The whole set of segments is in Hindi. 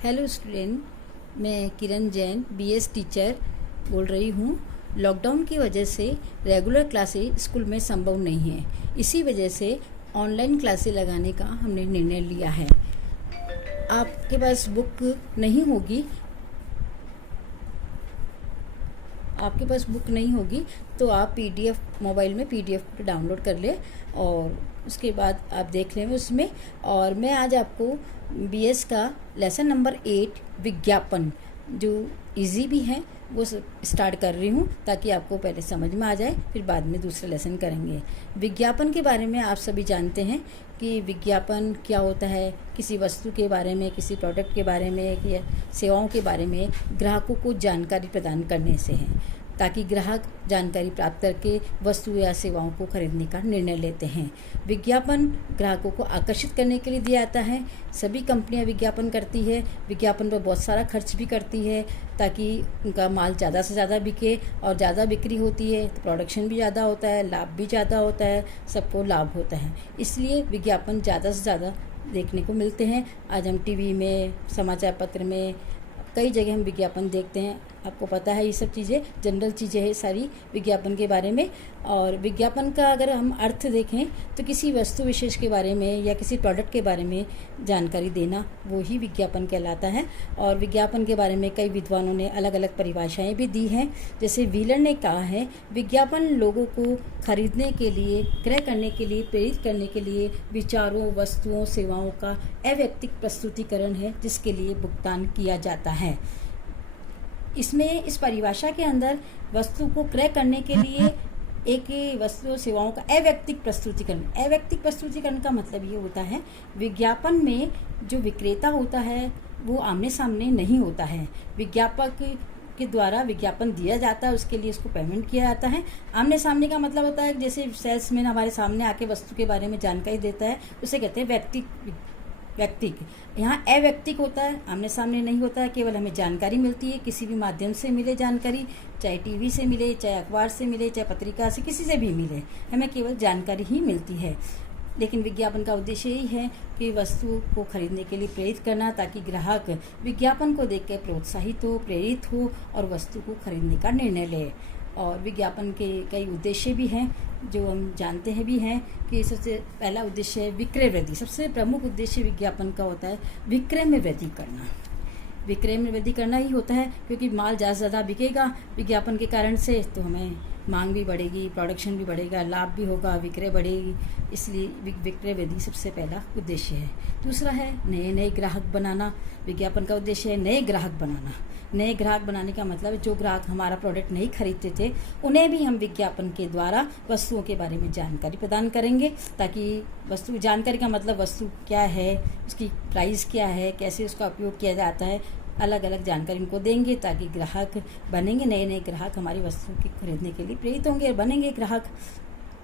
हेलो स्टूडेंट, मैं किरण जैन बीएस टीचर बोल रही हूँ। लॉकडाउन की वजह से रेगुलर क्लासेस स्कूल में संभव नहीं है। इसी वजह से ऑनलाइन क्लासेस लगाने का हमने निर्णय लिया है। आपके पास बुक नहीं होगी तो आप पीडीएफ मोबाइल में पीडीएफ डाउनलोड कर लें और उसके बाद आप देख लें उसमें। और मैं आज आपको बीएस का लेसन नंबर 8 विज्ञापन, जो इजी भी है, वो स्टार्ट कर रही हूँ ताकि आपको पहले समझ में आ जाए, फिर बाद में दूसरा लेसन करेंगे। विज्ञापन के बारे में आप सभी जानते हैं कि विज्ञापन क्या होता है। किसी वस्तु के बारे में, किसी प्रोडक्ट के बारे में या सेवाओं के बारे में ग्राहकों को जानकारी प्रदान करने से है, ताकि ग्राहक जानकारी प्राप्त करके वस्तु या सेवाओं को खरीदने का निर्णय लेते हैं। विज्ञापन ग्राहकों को आकर्षित करने के लिए दिया जाता है। सभी कंपनियां विज्ञापन करती है, विज्ञापन पर बहुत सारा खर्च भी करती है ताकि उनका माल ज़्यादा से ज़्यादा बिके, और ज़्यादा बिक्री होती है तो प्रोडक्शन भी ज़्यादा होता है, लाभ भी ज़्यादा होता है, सबको लाभ होता है। इसलिए विज्ञापन ज़्यादा से ज़्यादा देखने को मिलते हैं। आज हम टीवी में, समाचार पत्र में, कई जगह हम विज्ञापन देखते हैं। आपको पता है ये सब चीज़ें जनरल चीज़ें हैं सारी विज्ञापन के बारे में। और विज्ञापन का अगर हम अर्थ देखें तो किसी वस्तु विशेष के बारे में या किसी प्रोडक्ट के बारे में जानकारी देना, वो ही विज्ञापन कहलाता है। और विज्ञापन के बारे में कई विद्वानों ने अलग अलग परिभाषाएं भी दी हैं। जैसे व्हीलर ने कहा है, विज्ञापन लोगों को खरीदने के लिए, क्रय करने के लिए, प्रेरित करने के लिए विचारों, वस्तुओं, सेवाओं का अवैयक्तिक प्रस्तुतिकरण है जिसके लिए भुगतान किया जाता है। इसमें, इस परिभाषा के अंदर, वस्तु को क्रय करने के लिए एक वस्तु सेवाओं का अवैयक्तिक प्रस्तुतिकरण का मतलब ये होता है, विज्ञापन में जो विक्रेता होता है वो आमने सामने नहीं होता है। विज्ञापक के द्वारा विज्ञापन दिया जाता है, उसके लिए उसको पेमेंट किया जाता है। आमने सामने का मतलब होता है जैसे सेल्समैन हमारे सामने आके वस्तु के बारे में जानकारी देता है, उसे कहते हैं व्यक्तिक। यहाँ अव्यक्तिक होता है, आमने सामने नहीं होता है, केवल हमें जानकारी मिलती है, किसी भी माध्यम से मिले जानकारी, चाहे टीवी से मिले, चाहे अखबार से मिले, चाहे पत्रिका से, किसी से भी मिले, हमें केवल जानकारी ही मिलती है। लेकिन विज्ञापन का उद्देश्य यही है कि वस्तु को खरीदने के लिए प्रेरित करना, ताकि ग्राहक विज्ञापन को देखकर प्रोत्साहित हो, प्रेरित हो और वस्तु को खरीदने का निर्णय ले। और विज्ञापन के कई उद्देश्य भी हैं जो हम जानते हैं भी हैं कि सबसे पहला उद्देश्य है विक्रय वृद्धि। सबसे प्रमुख उद्देश्य विज्ञापन का होता है विक्रय में वृद्धि करना। विक्रय में वृद्धि करना ही होता है, क्योंकि माल ज़्यादा से ज़्यादा बिकेगा विज्ञापन के कारण से, तो हमें मांग भी बढ़ेगी, प्रोडक्शन भी बढ़ेगा, लाभ भी होगा, विक्रय बढ़ेगी। इसलिए विक्रय वृद्धि सबसे पहला उद्देश्य है। दूसरा है नए ग्राहक बनाना। विज्ञापन का उद्देश्य है नए ग्राहक बनाना। नए ग्राहक बनाने का मतलब जो ग्राहक हमारा प्रोडक्ट नहीं खरीदते थे, उन्हें भी हम विज्ञापन के द्वारा वस्तुओं के बारे में जानकारी प्रदान करेंगे, ताकि वस्तु, जानकारी का मतलब वस्तु क्या है, उसकी प्राइस क्या है, कैसे उसका उपयोग किया जाता है, अलग अलग जानकारी उनको देंगे ताकि ग्राहक बनेंगे। नए ग्राहक हमारी वस्तु की खरीदने के लिए प्रेरित होंगे और बनेंगे ग्राहक।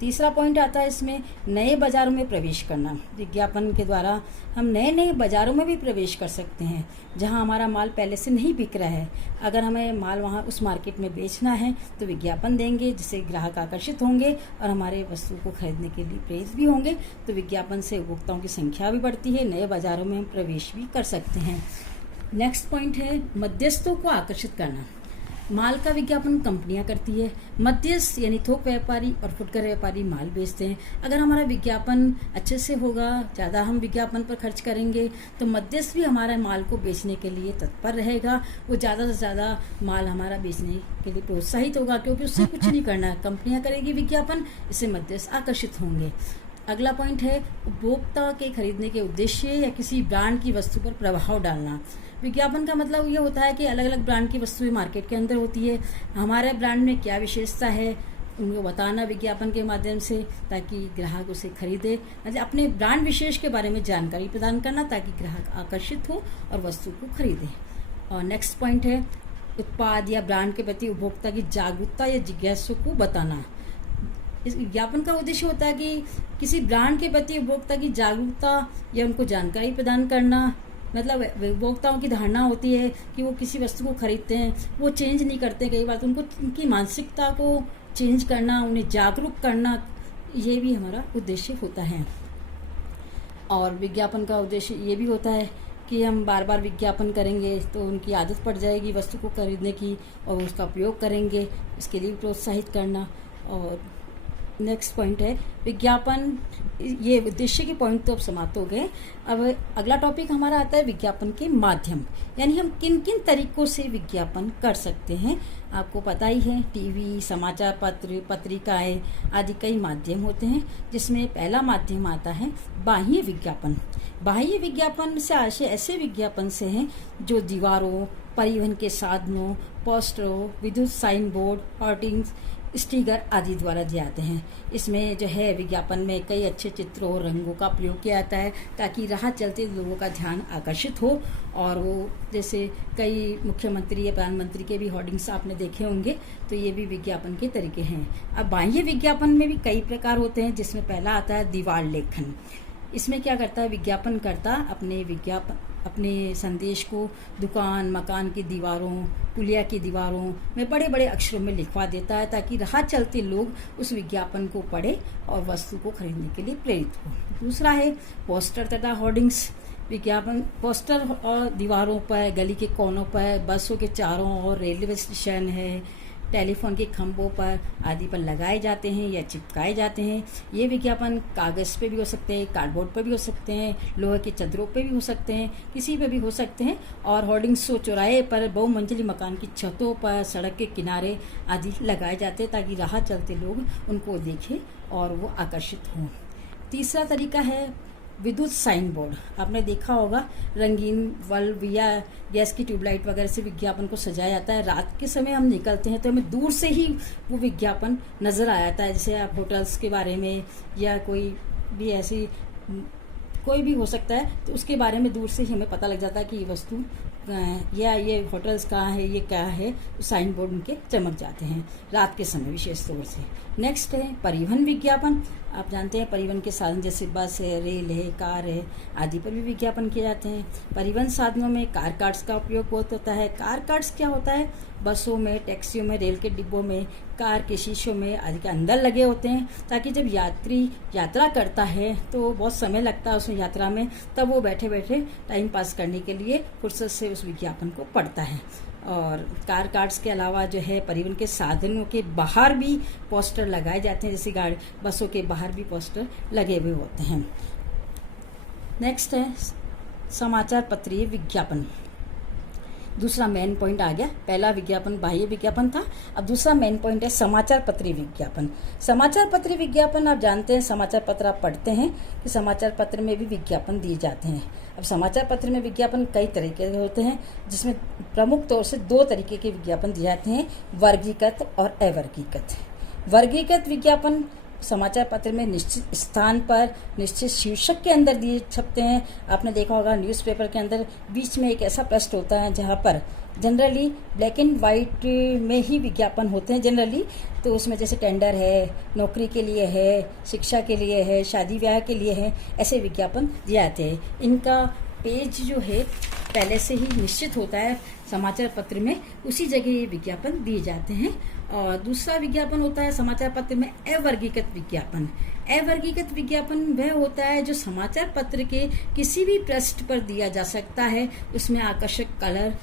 तीसरा पॉइंट आता है इसमें नए बाज़ारों में प्रवेश करना। विज्ञापन के द्वारा हम नए बाज़ारों में भी प्रवेश कर सकते हैं जहां हमारा माल पहले से नहीं बिक रहा है। अगर हमें माल वहां उस मार्केट में बेचना है तो विज्ञापन देंगे, जिससे ग्राहक आकर्षित होंगे और हमारे वस्तु को खरीदने के लिए प्रेरित भी होंगे। तो विज्ञापन से उपभोक्ताओं की संख्या भी बढ़ती है, नए बाज़ारों में हम प्रवेश भी कर सकते हैं। नेक्स्ट पॉइंट है मध्यस्थों को आकर्षित करना। माल का विज्ञापन कंपनियां करती है, मध्यस्थ यानी थोक व्यापारी और फुटकर व्यापारी माल बेचते हैं। अगर हमारा विज्ञापन अच्छे से होगा, ज़्यादा हम विज्ञापन पर खर्च करेंगे, तो मध्यस्थ भी हमारे माल को बेचने के लिए तत्पर रहेगा। वो ज़्यादा से ज़्यादा माल हमारा बेचने के लिए प्रोत्साहित होगा, क्योंकि उससे कुछ नहीं करना है, कंपनियां करेगी विज्ञापन, इससे मध्यस्थ आकर्षित होंगे। अगला पॉइंट है उपभोक्ता के खरीदने के उद्देश्य या किसी ब्रांड की वस्तु पर प्रभाव डालना। विज्ञापन का मतलब ये होता है कि अलग अलग ब्रांड की वस्तुएं मार्केट के अंदर होती है, हमारे ब्रांड में क्या विशेषता है उनको बताना विज्ञापन के माध्यम से, ताकि ग्राहक उसे खरीदे। मतलब अपने ब्रांड विशेष के बारे में जानकारी प्रदान करना ताकि ग्राहक आकर्षित हो और वस्तु को खरीदे। और नेक्स्ट पॉइंट है उत्पाद या ब्रांड के प्रति उपभोक्ता की जागरूकता या जिज्ञासा को बताना। इस विज्ञापन का उद्देश्य होता है कि किसी ब्रांड के प्रति उपभोक्ता की जागरूकता या उनको जानकारी प्रदान करना। मतलब उपभोक्ताओं की धारणा होती है कि वो किसी वस्तु को खरीदते हैं, वो चेंज नहीं करते, कई बार उनको उनकी मानसिकता को चेंज करना, उन्हें जागरूक करना, ये भी हमारा उद्देश्य होता है। और विज्ञापन का उद्देश्य ये भी होता है कि हम बार बार विज्ञापन करेंगे तो उनकी आदत पड़ जाएगी वस्तु को खरीदने की और उसका उपयोग करेंगे, इसके लिए प्रोत्साहित करना। और नेक्स्ट पॉइंट है विज्ञापन, ये उद्देश्य के पॉइंट तो अब समाप्त हो गए। अब अगला टॉपिक हमारा आता है विज्ञापन के माध्यम, यानी हम किन किन तरीकों से विज्ञापन कर सकते हैं। आपको पता ही है टीवी, समाचार पत्र, पत्रिकाएं आदि कई माध्यम होते हैं, जिसमें पहला माध्यम आता है बाह्य विज्ञापन। बाह्य विज्ञापन से ऐसे विज्ञापन से हैं जो दीवारों, परिवहन के साधनों, पोस्टरों, विद्युत साइन बोर्ड, होर्डिंग्स, स्टिकर आदि द्वारा दिए जाते हैं। इसमें जो है विज्ञापन में कई अच्छे चित्रों और रंगों का प्रयोग किया जाता है ताकि राह चलते लोगों का ध्यान आकर्षित हो। और वो जैसे कई मुख्यमंत्री या प्रधानमंत्री के भी होर्डिंग्स आपने देखे होंगे, तो ये भी विज्ञापन के तरीके हैं। अब बाह्य विज्ञापन में भी कई प्रकार होते हैं, जिसमें पहला आता है दीवार लेखन। इसमें क्या करता है विज्ञापनकर्ता अपने संदेश को दुकान, मकान की दीवारों, पुलिया की दीवारों में बड़े बड़े अक्षरों में लिखवा देता है ताकि राह चलते लोग उस विज्ञापन को पढ़े और वस्तु को खरीदने के लिए प्रेरित हो। दूसरा है पोस्टर तथा होर्डिंग्स। विज्ञापन पोस्टर और दीवारों पर, गली के कोनों पर, बसों के चारों ओर, रेलवे स्टेशन है, टेलीफोन के खंभों पर आदि पर लगाए जाते हैं या चिपकाए जाते हैं। ये विज्ञापन कागज़ पे भी हो सकते हैं, कार्डबोर्ड पे भी हो सकते हैं, लोहे के चद्दरों पे भी हो सकते हैं, किसी पे भी हो सकते हैं। और होर्डिंग्स चौराहे पर, बहुमंजिली मकान की छतों पर, सड़क के किनारे आदि लगाए जाते हैं ताकि राह चलते लोग उनको देखें और वो आकर्षित हों। तीसरा तरीका है विद्युत साइन बोर्ड। आपने देखा होगा रंगीन बल्ब या गैस की ट्यूबलाइट वगैरह से विज्ञापन को सजाया जाता है। रात के समय हम निकलते हैं तो हमें दूर से ही वो विज्ञापन नज़र आ जाता है, जैसे आप होटल्स के बारे में या कोई भी ऐसी कोई भी हो सकता है, तो उसके बारे में दूर से ही हमें पता लग जाता है कि ये वस्तु या ये होटल्स कहाँ है, ये क्या है। साइन बोर्ड उनके चमक जाते हैं रात के समय विशेष तौर से। नेक्स्ट है परिवहन विज्ञापन। आप जानते हैं परिवहन के साधन जैसे बस है, रेल है, कार है आदि पर भी विज्ञापन किए जाते हैं। परिवहन साधनों में कार कार्ड्स का उपयोग बहुत होता है। कार कार्ड्स क्या होता है, बसों में, टैक्सियों में, रेल के डिब्बों में, कार के शीशों में आदि के अंदर लगे होते हैं ताकि जब यात्री यात्रा करता है तो बहुत समय लगता है उसमें यात्रा में, तब वो बैठे बैठे टाइम पास करने के लिए फुर्सत से उस विज्ञापन को पढ़ता है। और कार कार्ड्स के अलावा जो है परिवहन के साधनों के बाहर भी पोस्टर लगाए जाते हैं, जैसे गाड़ी बसों के बाहर भी पोस्टर लगे हुए होते हैं। नेक्स्ट है समाचार पत्रीय विज्ञापन। दूसरा मेन पॉइंट आ गया। पहला विज्ञापन बाह्य विज्ञापन था, अब दूसरा मेन पॉइंट है समाचार पत्रीय विज्ञापन। समाचार पत्रीय विज्ञापन आप जानते हैं, समाचार पत्र आप पढ़ते हैं कि समाचार पत्र में भी विज्ञापन दिए जाते हैं। अब समाचार पत्र में विज्ञापन कई तरीके के होते हैं, जिसमें प्रमुख तौर से दो तरीके के विज्ञापन दिए जाते हैं, वर्गीकृत और अवर्गीकृत। वर्गीकृत विज्ञापन समाचार पत्र में निश्चित स्थान पर निश्चित शीर्षक के अंदर दिए छपते हैं। आपने देखा होगा न्यूज़पेपर के अंदर बीच में एक ऐसा पृष्ठ होता है जहाँ पर जनरली ब्लैक एंड वाइट में ही विज्ञापन होते हैं जनरली। तो उसमें जैसे टेंडर है, नौकरी के लिए है, शिक्षा के लिए है, शादी ब्याह के लिए है, ऐसे विज्ञापन दिए जाते हैं। इनका पेज जो है पहले से ही निश्चित होता है समाचार पत्र में, उसी जगह ये विज्ञापन दिए जाते हैं। और दूसरा विज्ञापन होता है समाचार पत्र में अवर्गीकृत विज्ञापन। अवर्गीकृत विज्ञापन वह होता है जो समाचार पत्र के किसी भी पृष्ठ पर दिया जा सकता है। उसमें आकर्षक कलर,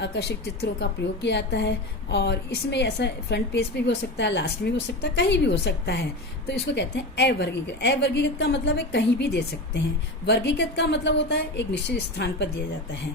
आकर्षक चित्रों का प्रयोग किया जाता है और इसमें ऐसा फ्रंट पेज पे भी हो सकता है, लास्ट में भी हो सकता है, कहीं भी हो सकता है। तो इसको कहते हैं अवर्गीकृत। अवर्गीकृत का मतलब है कहीं भी दे सकते हैं, वर्गीकृत का मतलब होता है एक निश्चित स्थान पर दिया जाता है।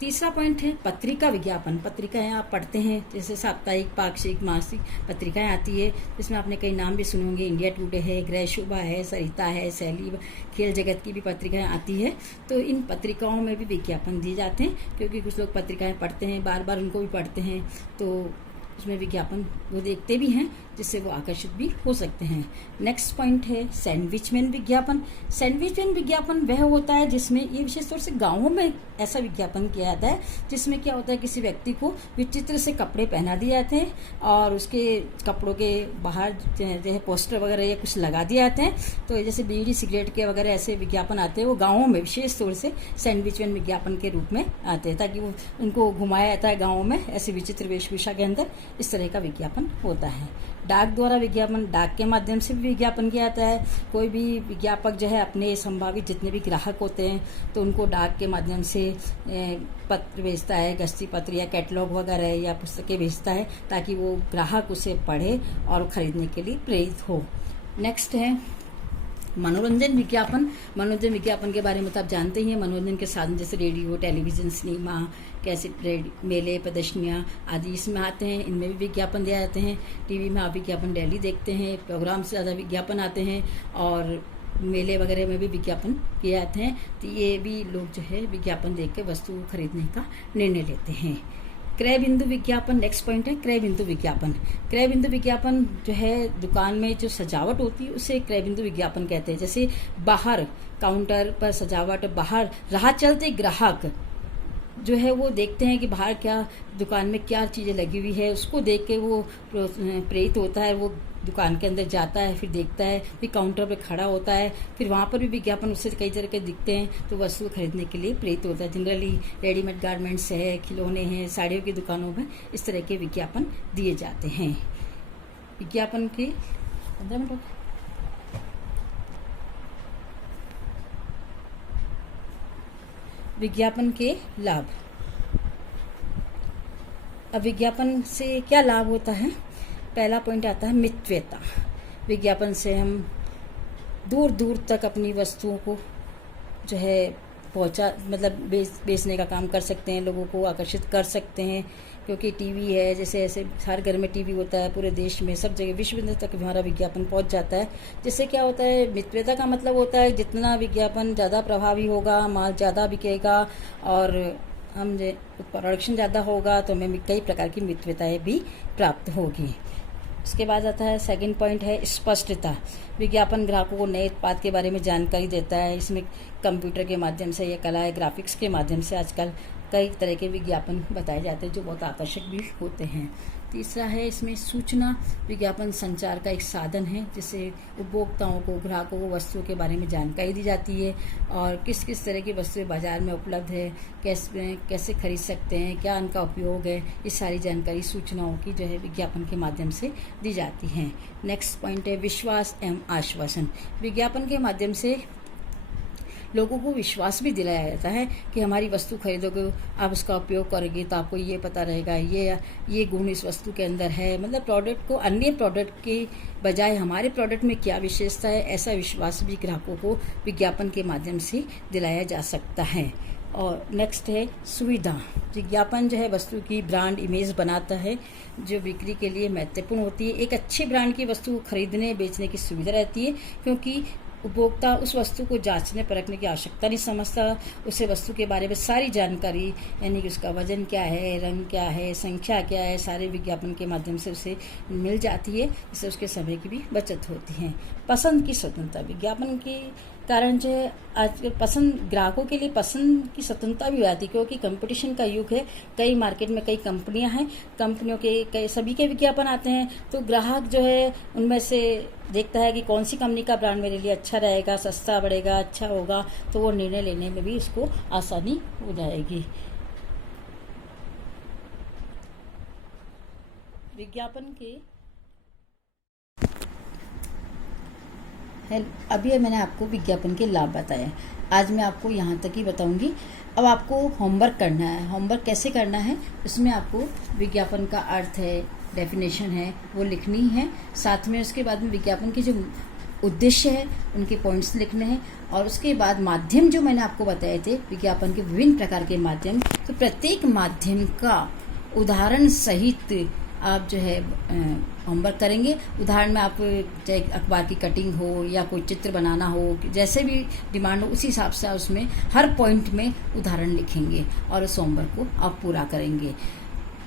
तीसरा पॉइंट है पत्रिका विज्ञापन। पत्रिकाएं आप पढ़ते हैं, जैसे साप्ताहिक, पाक्षिक, मासिक पत्रिकाएं आती है, जिसमें आपने कई नाम भी सुने होंगे, इंडिया टुडे है, गृह शोभा है, सरिता है, शैली, खेल जगत की भी पत्रिकाएं आती है। तो इन पत्रिकाओं में भी विज्ञापन दिए जाते हैं, क्योंकि कुछ लोग पत्रिकाएं पढ़ते हैं, बार बार उनको भी पढ़ते हैं, तो उसमें विज्ञापन वो देखते भी हैं, जिससे वो आकर्षित भी हो सकते हैं। नेक्स्ट पॉइंट है सैंडविचमैन विज्ञापन। सैंडविचमैन विज्ञापन वह होता है जिसमें ये विशेष तौर से गाँवों में ऐसा विज्ञापन किया जाता है, जिसमें क्या होता है किसी व्यक्ति को विचित्र से कपड़े पहना दिए जाते हैं और उसके कपड़ों के बाहर जो है पोस्टर वगैरह या कुछ लगा दिए जाते हैं। तो जैसे बीड़ी सिगरेट के वगैरह ऐसे विज्ञापन आते हैं, वो गाँवों में विशेष तौर से सैंडविचमैन विज्ञापन के रूप में आते हैं, ताकि वो उनको घुमाया जाता है गाँवों में ऐसे विचित्र वेशभूषा के अंदर, इस तरह का विज्ञापन होता है। डाक द्वारा विज्ञापन, डाक के माध्यम से भी विज्ञापन किया जाता है। कोई भी विज्ञापक जो है अपने संभावित जितने भी ग्राहक होते हैं तो उनको डाक के माध्यम से पत्र भेजता है, गश्ती पत्र या कैटलॉग वगैरह या पुस्तकें भेजता है, ताकि वो ग्राहक उसे पढ़े और खरीदने के लिए प्रेरित हो। नेक्स्ट है मनोरंजन विज्ञापन। मनोरंजन विज्ञापन के बारे में तो आप जानते ही हैं। मनोरंजन के साधन जैसे रेडियो, टेलीविजन, सिनेमा, कैसेट, मेले, प्रदर्शनियाँ आदि इसमें आते हैं, इनमें भी विज्ञापन दिए जाते हैं। टीवी में आप विज्ञापन डेली देखते हैं, प्रोग्राम से ज़्यादा विज्ञापन आते हैं और मेले वगैरह में भी विज्ञापन किए जाते हैं। तो ये भी लोग जो है विज्ञापन देख के वस्तु खरीदने का निर्णय लेते हैं। क्रय बिंदु विज्ञापन, नेक्स्ट पॉइंट है क्रय बिंदु विज्ञापन। क्रय बिंदु विज्ञापन जो है दुकान में जो सजावट होती है उसे क्रय बिंदु विज्ञापन कहते हैं। जैसे बाहर काउंटर पर सजावट, बाहर राह चलते ग्राहक जो है वो देखते हैं कि बाहर क्या दुकान में क्या चीज़ें लगी हुई है, उसको देख के वो प्रेरित होता है, वो दुकान के अंदर जाता है, फिर देखता है, फिर काउंटर पे खड़ा होता है, फिर वहाँ पर भी विज्ञापन उससे कई तरह के दिखते हैं तो वस्तु खरीदने के लिए प्रेरित होता है। जनरली रेडीमेड गारमेंट्स है, खिलौने हैं, साड़ियों की दुकानों में इस तरह के विज्ञापन दिए जाते हैं। विज्ञापन के 15 मिनट विज्ञापन के लाभ। अब विज्ञापन से क्या लाभ होता है? पहला पॉइंट आता है मितव्ययता। विज्ञापन से हम दूर दूर तक अपनी वस्तुओं को जो है बेचने का काम कर सकते हैं, लोगों को आकर्षित कर सकते हैं। क्योंकि टीवी है, जैसे ऐसे हर घर में टीवी होता है, पूरे देश में सब जगह विश्व तक हमारा विज्ञापन पहुंच जाता है। जिससे क्या होता है, मितव्ययता का मतलब होता है जितना विज्ञापन ज़्यादा प्रभावी होगा, माल ज़्यादा बिकेगा और हम प्रोडक्शन ज़्यादा होगा तो हमें कई प्रकार की मितव्यताएँ भी प्राप्त होगी। उसके बाद आता है सेकंड पॉइंट है स्पष्टता। विज्ञापन ग्राहकों को नए उत्पाद के बारे में जानकारी देता है। इसमें कंप्यूटर के माध्यम से या कला या ग्राफिक्स के माध्यम से आजकल कई तरह के विज्ञापन बताए जाते हैं जो बहुत आकर्षक भी होते हैं। तीसरा है इसमें सूचना। विज्ञापन संचार का एक साधन है जिससे उपभोक्ताओं को, ग्राहकों को वस्तुओं के बारे में जानकारी दी जाती है और किस किस तरह की वस्तुएं बाजार में उपलब्ध है, कैसे खरीद सकते हैं, क्या उनका उपयोग है, ये सारी जानकारी सूचनाओं की जो है विज्ञापन के माध्यम से दी जाती हैं। नेक्स्ट पॉइंट है विश्वास एवं आश्वासन। विज्ञापन के माध्यम से लोगों को विश्वास भी दिलाया जाता है कि हमारी वस्तु खरीदोगे, आप उसका उपयोग करोगे तो आपको ये पता रहेगा ये गुण इस वस्तु के अंदर है। मतलब प्रोडक्ट को अन्य प्रोडक्ट के बजाय हमारे प्रोडक्ट में क्या विशेषता है, ऐसा विश्वास भी ग्राहकों को विज्ञापन के माध्यम से दिलाया जा सकता है। और नेक्स्ट है सुविधा। विज्ञापन जो है वस्तु की ब्रांड इमेज बनाता है जो बिक्री के लिए महत्वपूर्ण होती है। एक अच्छी ब्रांड की वस्तु खरीदने बेचने की सुविधा रहती है क्योंकि उपभोक्ता उस वस्तु को जांचने परखने की आवश्यकता नहीं समझता। उसे वस्तु के बारे में सारी जानकारी, यानी कि उसका वजन क्या है, रंग क्या है, संख्या क्या है, सारे विज्ञापन के माध्यम से उसे मिल जाती है। इससे उसके समय की भी बचत होती है। पसंद की स्वतंत्रता। विज्ञापन के कारण जो है आजकल ग्राहकों के लिए पसंद की स्वतंत्रता भी हो जाती है क्योंकि कंपटीशन का युग है। कई मार्केट में कई कंपनियां हैं, कंपनियों के सभी के विज्ञापन आते हैं तो ग्राहक जो है उनमें से देखता है कि कौन सी कंपनी का ब्रांड मेरे लिए अच्छा रहेगा, सस्ता पड़ेगा, अच्छा होगा, तो वो निर्णय लेने में भी उसको आसानी हो जाएगी। विज्ञापन के अभी मैंने आपको विज्ञापन के लाभ बताए, आज मैं आपको यहाँ तक ही बताऊंगी। अब आपको होमवर्क करना है। होमवर्क कैसे करना है, उसमें आपको विज्ञापन का अर्थ है, डेफिनेशन है, वो लिखनी है। साथ में उसके बाद में विज्ञापन के जो उद्देश्य है उनके पॉइंट्स लिखने हैं और उसके बाद माध्यम जो मैंने आपको बताए थे विज्ञापन के विभिन्न प्रकार के माध्यम, तो प्रत्येक माध्यम का उदाहरण सहित आप जो है होमवर्क करेंगे। उदाहरण में आप चाहे अखबार की कटिंग हो या कोई चित्र बनाना हो, जैसे भी डिमांड हो उसी हिसाब से उसमें हर पॉइंट में उदाहरण लिखेंगे और उस होमवर्क को आप पूरा करेंगे।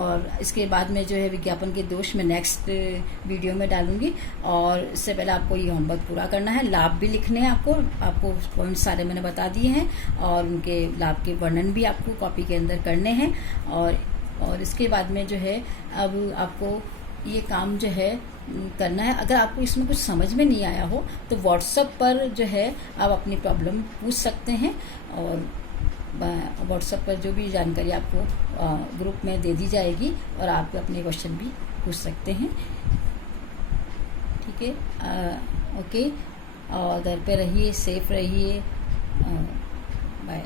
और इसके बाद में जो है विज्ञापन के दोष मैं नेक्स्ट वीडियो में डालूंगी और इससे पहले आपको ये होमवर्क पूरा करना है। लाभ भी लिखने हैं आपको पॉइंट सारे मैंने बता दिए हैं और उनके लाभ के वर्णन भी आपको कॉपी के अंदर करने हैं। और इसके बाद में जो है अब आपको ये काम जो है करना है। अगर आपको इसमें कुछ समझ में नहीं आया हो तो व्हाट्सएप पर जो है आप अपनी प्रॉब्लम पूछ सकते हैं और व्हाट्सएप पर जो भी जानकारी आपको ग्रुप में दे दी जाएगी और आप अपने क्वेश्चन भी पूछ सकते हैं। ठीक है। ओके, और घर पे रहिए, सेफ रहिए। बाय।